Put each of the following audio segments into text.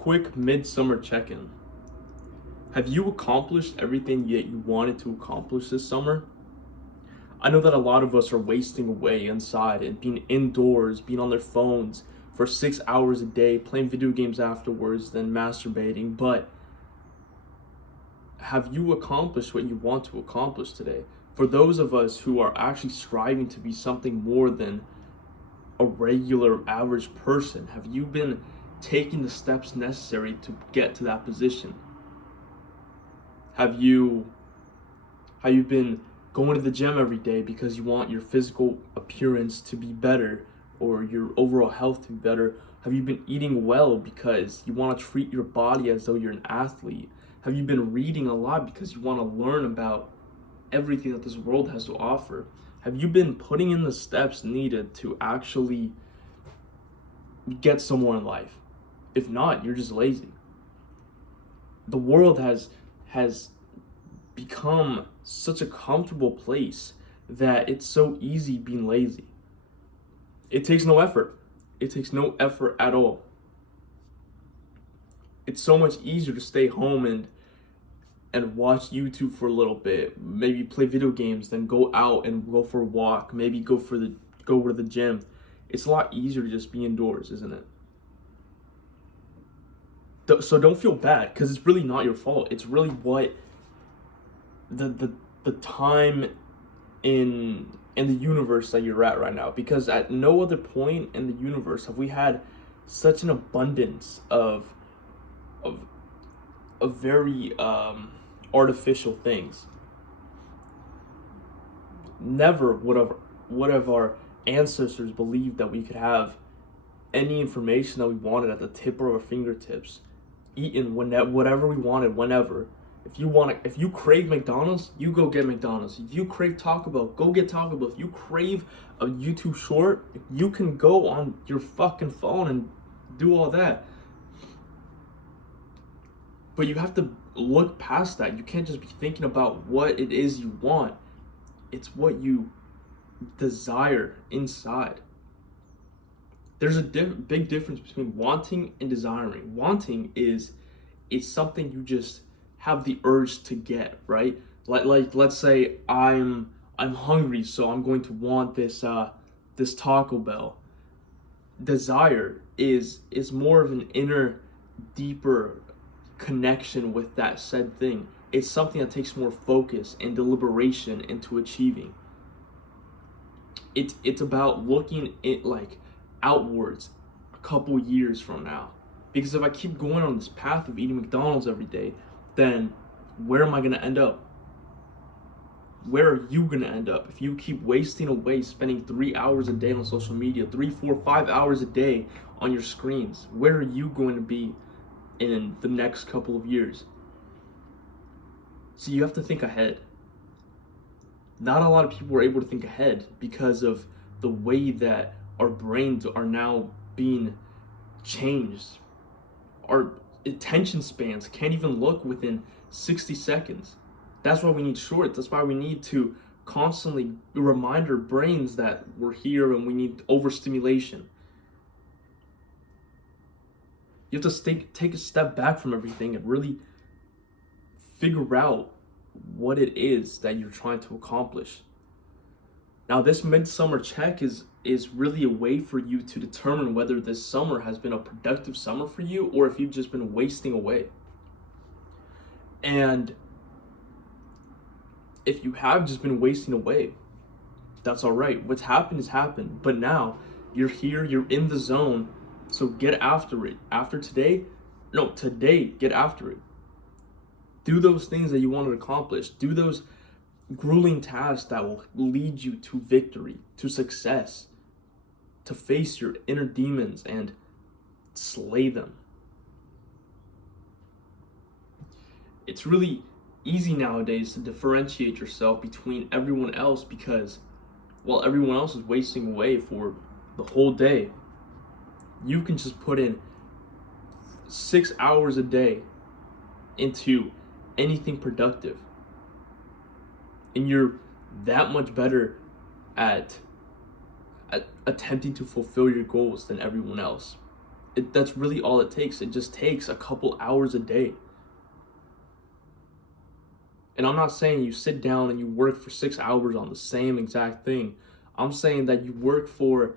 Quick midsummer check-in. Have you accomplished everything yet you wanted to accomplish this summer? I know that a lot of us are wasting away inside and being indoors, being on their phones for 6 hours a day, playing video games afterwards, then masturbating. But have you accomplished what you want to accomplish today? For those of us who are actually striving to be something more than a regular average person, have you been taking the steps necessary to get to that position? Have you been going to the gym every day because you want your physical appearance to be better or your overall health to be better? Have you been eating well because you want to treat your body as though you're an athlete? Have you been reading a lot because you want to learn about everything that this world has to offer? Have you been putting in the steps needed to actually get somewhere in life? If not, you're just lazy. The world has become such a comfortable place that it's so easy being lazy. It takes no effort. It takes no effort at all. It's so much easier to stay home and watch YouTube for a little bit, maybe play video games, then go out and go for a walk, maybe go to the gym. It's a lot easier to just be indoors, isn't it? So don't feel bad because it's really not your fault. It's really what the time in the universe that you're at right now, because at no other point in the universe have we had such an abundance of very artificial things. Never would have our ancestors believed that we could have any information that we wanted at the tip of our fingertips, eaten whatever we wanted whenever. If you crave McDonald's, you go get McDonald's. If you crave Taco Bell, go get Taco Bell. If you crave a YouTube short, you can go on your fucking phone and do all that. But you have to look past that. You can't just be thinking about what it is you want. It's what you desire inside. There's a big difference between wanting and desiring. Wanting is something you just have the urge to get, right? Like let's say I'm hungry, so I'm going to want this Taco Bell. Desire is more of an inner, deeper connection with that said thing. It's something that takes more focus and deliberation into achieving. It's about looking it like outwards a couple years from now. Because if I keep going on this path of eating McDonald's every day, then where am I going to end up? Where are you going to end up? If you keep wasting away, spending 3 hours a day on social media, 3, 4, 5 hours a day on your screens, where are you going to be in the next couple of years? So you have to think ahead. Not a lot of people are able to think ahead because of the way that our brains are now being changed. Our attention spans can't even look within 60 seconds. That's why we need shorts. That's why we need to constantly remind our brains that we're here and we need overstimulation. You have to take a step back from everything and really figure out what it is that you're trying to accomplish. Now, this midsummer check is really a way for you to determine whether this summer has been a productive summer for you or if you've just been wasting away. And if you have just been wasting away, that's all right. What's happened has happened. But now you're here, you're in the zone, so get after it. Today, get after it. Do those things that you want to accomplish. Do those grueling tasks that will lead you to victory, to success, to face your inner demons and slay them. It's really easy nowadays to differentiate yourself between everyone else because while everyone else is wasting away for the whole day, you can just put in 6 hours a day into anything productive. And you're that much better at attempting to fulfill your goals than everyone else. That's really all it takes. It just takes a couple hours a day. And I'm not saying you sit down and you work for 6 hours on the same exact thing. I'm saying that you work for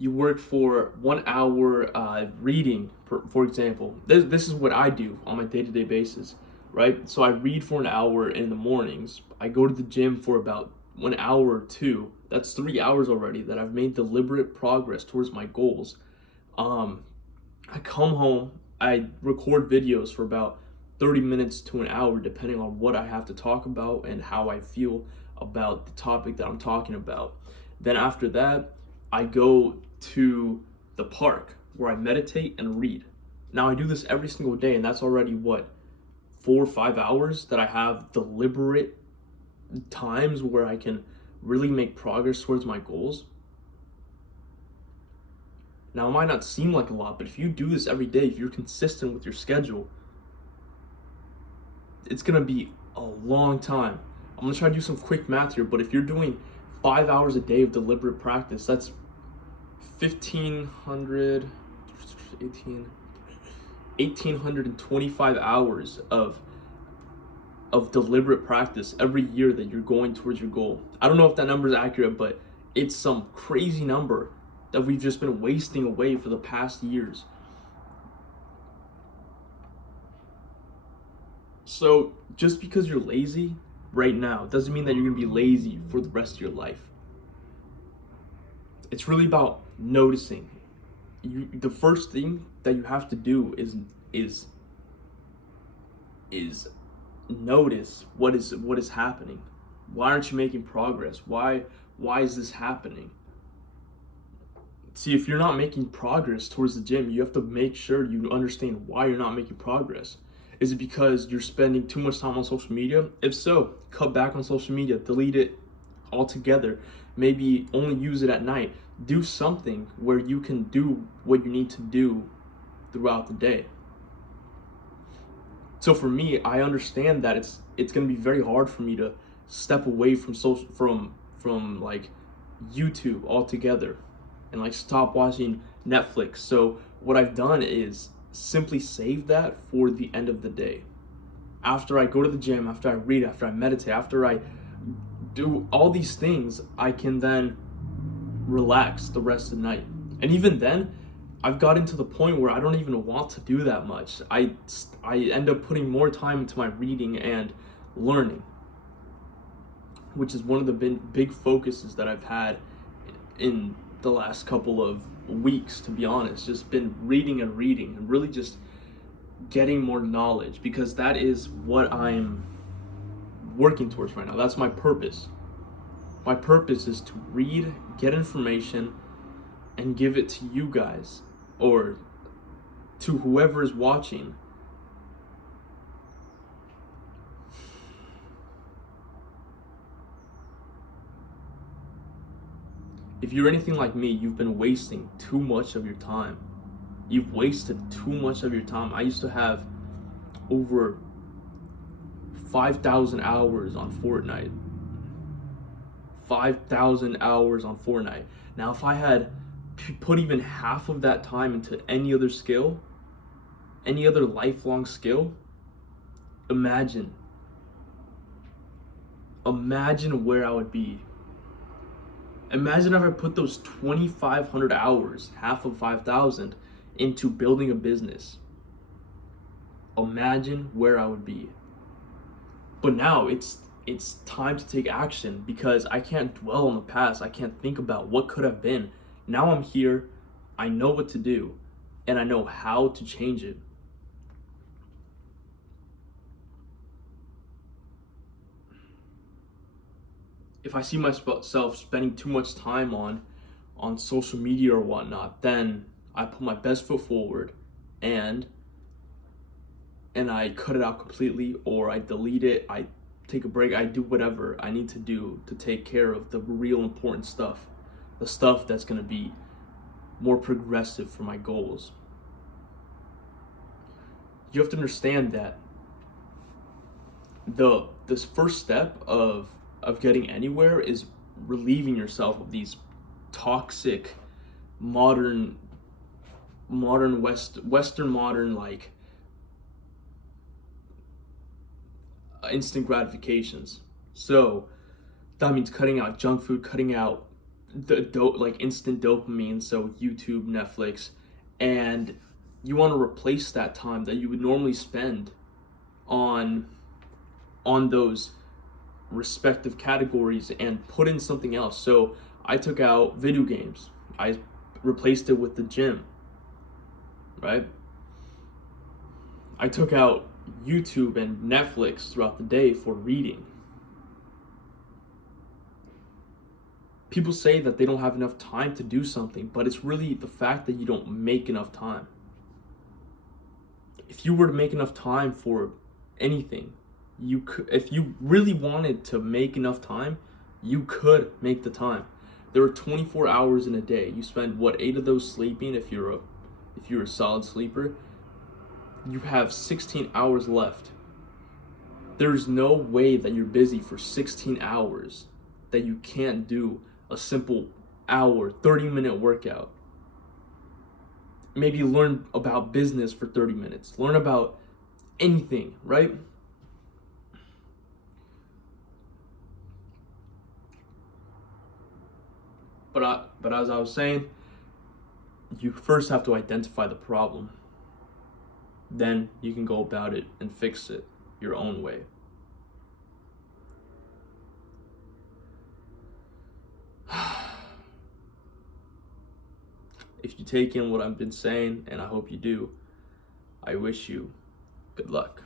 1 hour reading, for example. This is what I do on my day-to-day basis, right? So I read for an hour in the mornings. I go to the gym for about 1 hour or two. That's 3 hours already that I've made deliberate progress towards my goals. I come home, I record videos for about 30 minutes to an hour, depending on what I have to talk about and how I feel about the topic that I'm talking about. Then after that, I go to the park where I meditate and read. Now I do this every single day, and that's already 4 or 5 hours that I have deliberate times where I can really make progress towards my goals. Now, it might not seem like a lot, but if you do this every day, if you're consistent with your schedule, it's gonna be a long time. I'm gonna try to do some quick math here, but if you're doing 5 hours a day of deliberate practice, that's 1,825 hours of deliberate practice every year that you're going towards your goal. I don't know if that number is accurate, but it's some crazy number that we've just been wasting away for the past years. So just because you're lazy right now doesn't mean that you're gonna be lazy for the rest of your life. It's really about noticing. The first thing that you have to do is notice what is happening. Why aren't you making progress? Why is this happening? See, if you're not making progress towards the gym, you have to make sure you understand why you're not making progress. Is it because you're spending too much time on social media? If so, cut back on social media, delete it altogether. Maybe only use it at night. Do something where you can do what you need to do throughout the day. So for me, I understand that it's going to be very hard for me to step away from like YouTube altogether and like stop watching Netflix. So what I've done is simply save that for the end of the day. After I go to the gym, after I read, after I meditate, after I do all these things, I can then relax the rest of the night. And even then, I've gotten to the point where I don't even want to do that much. I end up putting more time into my reading and learning, which is one of the big focuses that I've had in the last couple of weeks, to be honest. Just been reading and really just getting more knowledge, because that is what I'm working towards right now. That's my purpose. My purpose is to read, get information, and give it to you guys, or to whoever is watching. If you're anything like me, you've been wasting too much of your time. You've wasted too much of your time. I used to have over 5,000 hours on Fortnite. 5,000 hours on Fortnite. Now, if I had put even half of that time into any other skill, any other lifelong skill, imagine where I would be. Imagine if I put those 2,500 hours, half of 5,000, into building a business. Imagine where I would be. But now it's time to take action, because I can't dwell on the past. I can't think about what could have been. Now I'm here, I know what to do, and I know how to change it. If I see myself spending too much time on social media or whatnot, then I put my best foot forward and I cut it out completely, or I delete it, I take a break, I do whatever I need to do to take care of the real important stuff, the stuff that's going to be more progressive for my goals. You have to understand that this first step of getting anywhere is relieving yourself of these toxic modern Western modern, like, instant gratifications. So that means cutting out junk food, cutting out like instant dopamine, so YouTube, Netflix, and you want to replace that time that you would normally spend on those respective categories and put in something else. So I took out video games. I replaced it with the gym, right? I took out YouTube and Netflix throughout the day for reading. People say that they don't have enough time to do something, but it's really the fact that you don't make enough time. If you were to make enough time for anything, you could. If you really wanted to make enough time, you could make the time. There are 24 hours in a day. You spend what, 8 of those sleeping if you're a solid sleeper. You have 16 hours left. There's no way that you're busy for 16 hours that you can't do a simple hour, 30-minute workout. Maybe learn about business for 30 minutes. Learn about anything, right? But as I was saying, you first have to identify the problem. Then you can go about it and fix it your own way. If you take in what I've been saying, and I hope you do, I wish you good luck.